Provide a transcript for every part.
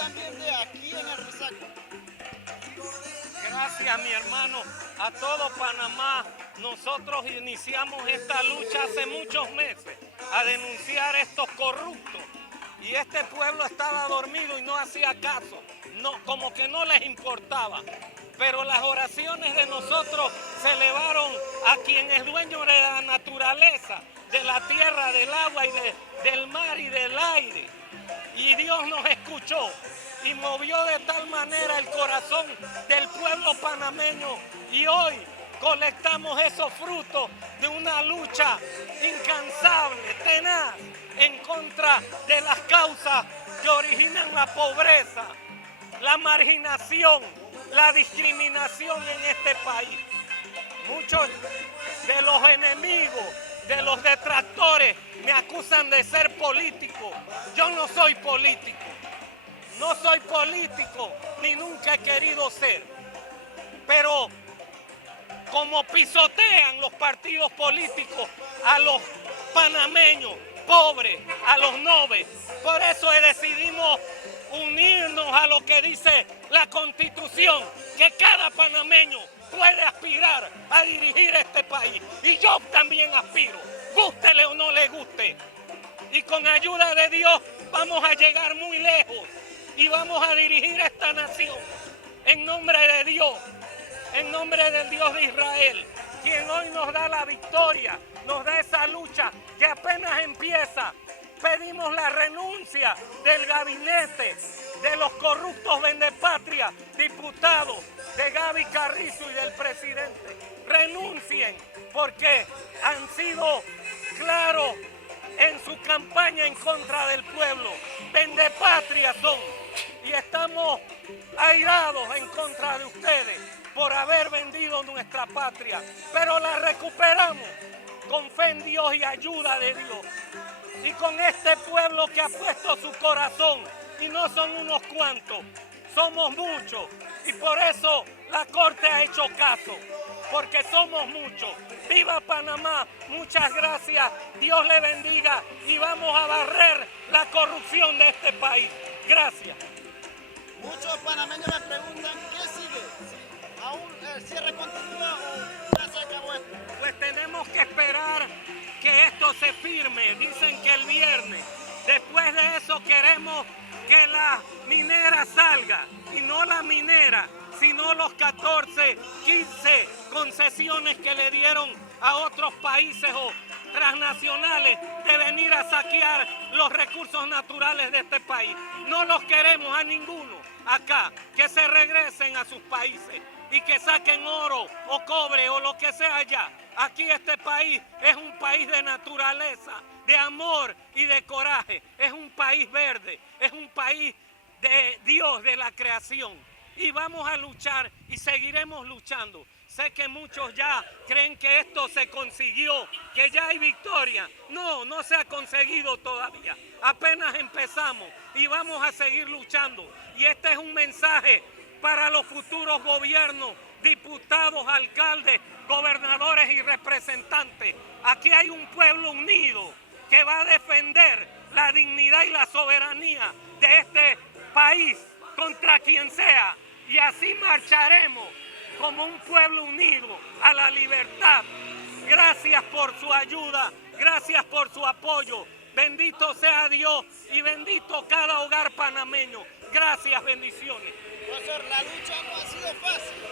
ambiente aquí en el Rizaco? Gracias, mi hermano, a todo Panamá. Nosotros iniciamos esta lucha hace muchos meses a denunciar estos corruptos. Y este pueblo estaba dormido y no hacía caso, como que no les importaba. Pero las oraciones de nosotros se elevaron a quien es dueño de la naturaleza, de la tierra, del agua y del mar y del aire. Y Dios nos escuchó y movió de tal manera el corazón del pueblo panameño. Y hoy colectamos esos frutos de una lucha incansable, tenaz, en contra de las causas que originan la pobreza, la marginación, la discriminación en este país. Muchos de los enemigos, de los detractores, me acusan de ser político. Yo no soy político. No soy político, ni nunca he querido ser. Pero como pisotean los partidos políticos a los panameños pobres, a los nobres, por eso decidimos unirnos a lo que dice la Constitución, que cada panameño puede aspirar a dirigir este país. Y yo también aspiro, gústele o no le guste. Y con ayuda de Dios vamos a llegar muy lejos y vamos a dirigir esta nación en nombre de Dios, en nombre del Dios de Israel, quien hoy nos da la victoria, nos da esa lucha que apenas empieza. Pedimos la renuncia del gabinete, de los corruptos vendepatria, diputados, de Gaby Carrizo y del presidente. Renuncien porque han sido claros en su campaña en contra del pueblo. Vendepatria son y estamos airados en contra de ustedes por haber vendido nuestra patria, pero la recuperamos con fe en Dios y ayuda de Dios. Y con este pueblo que ha puesto su corazón, y no son unos cuantos, somos muchos. Y por eso la Corte ha hecho caso, porque somos muchos. ¡Viva Panamá! Muchas gracias, Dios le bendiga y vamos a barrer la corrupción de este país. Gracias. Muchos panameños me preguntan, ¿qué sigue? ¿Aún el cierre continúa o ya se acabó esto? Pues tenemos que esperar que esto se firme. Dicen que el viernes. Después de eso queremos que la minera salga. Y no la minera, sino los 14, 15 concesiones que le dieron a otros países o transnacionales de venir a saquear los recursos naturales de este país. No los queremos a ninguno acá. Que se regresen a sus países y que saquen oro o cobre o lo que sea allá. Aquí este país es un país de naturaleza, de amor y de coraje. Es un país verde, es un país de Dios, de la creación. Y vamos a luchar y seguiremos luchando. Sé que muchos ya creen que esto se consiguió, que ya hay victoria. No, no se ha conseguido todavía. Apenas empezamos y vamos a seguir luchando. Y este es un mensaje para los futuros gobiernos, diputados, alcaldes, gobernadores y representantes. Aquí hay un pueblo unido que va a defender la dignidad y la soberanía de este país contra quien sea. Y así marcharemos como un pueblo unido a la libertad. Gracias por su ayuda, gracias por su apoyo. Bendito sea Dios y bendito cada hogar panameño. Gracias, bendiciones. Profesor, la lucha no ha sido fácil.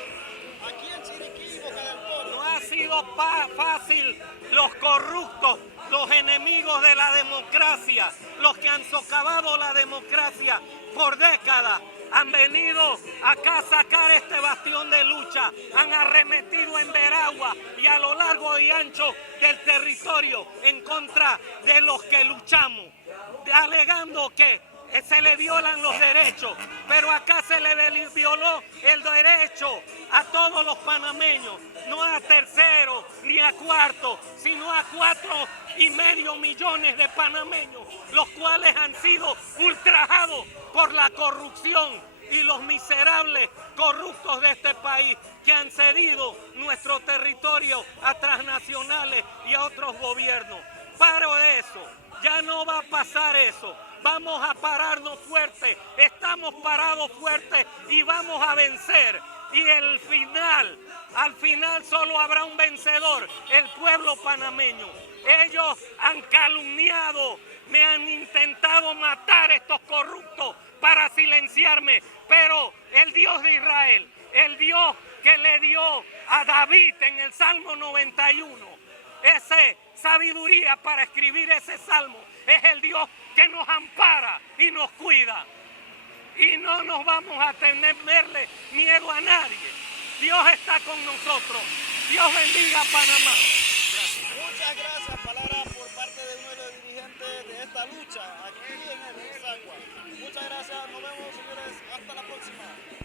Aquí en Chiriquí y Boca del Toro. No ha sido fácil. Los corruptos, los enemigos de la democracia, los que han socavado la democracia por décadas, han venido acá a sacar este bastión de lucha, han arremetido en Veragua y a lo largo y ancho del territorio en contra de los que luchamos, alegando que se le violan los derechos, pero acá se le violó el derecho a todos los panameños, no a terceros ni a cuartos, sino a 4,5 millones de panameños, los cuales han sido ultrajados por la corrupción y los miserables corruptos de este país que han cedido nuestro territorio a transnacionales y a otros gobiernos. Paro de eso, ya no va a pasar eso. vamos a pararnos fuertes, estamos parados fuertes y vamos a vencer. Y al final solo habrá un vencedor, el pueblo panameño. Ellos han calumniado, me han intentado matar estos corruptos para silenciarme, pero el Dios de Israel, el Dios que le dio a David en el Salmo 91, esa sabiduría para escribir ese salmo, es el Dios que nos ampara y nos cuida. Y no nos vamos a tenerle miedo a nadie. Dios está con nosotros. Dios bendiga a Panamá. Muchas gracias, palabras por parte de uno de los dirigentes de esta lucha aquí en el Misagua. Muchas gracias, nos vemos señores, hasta la próxima.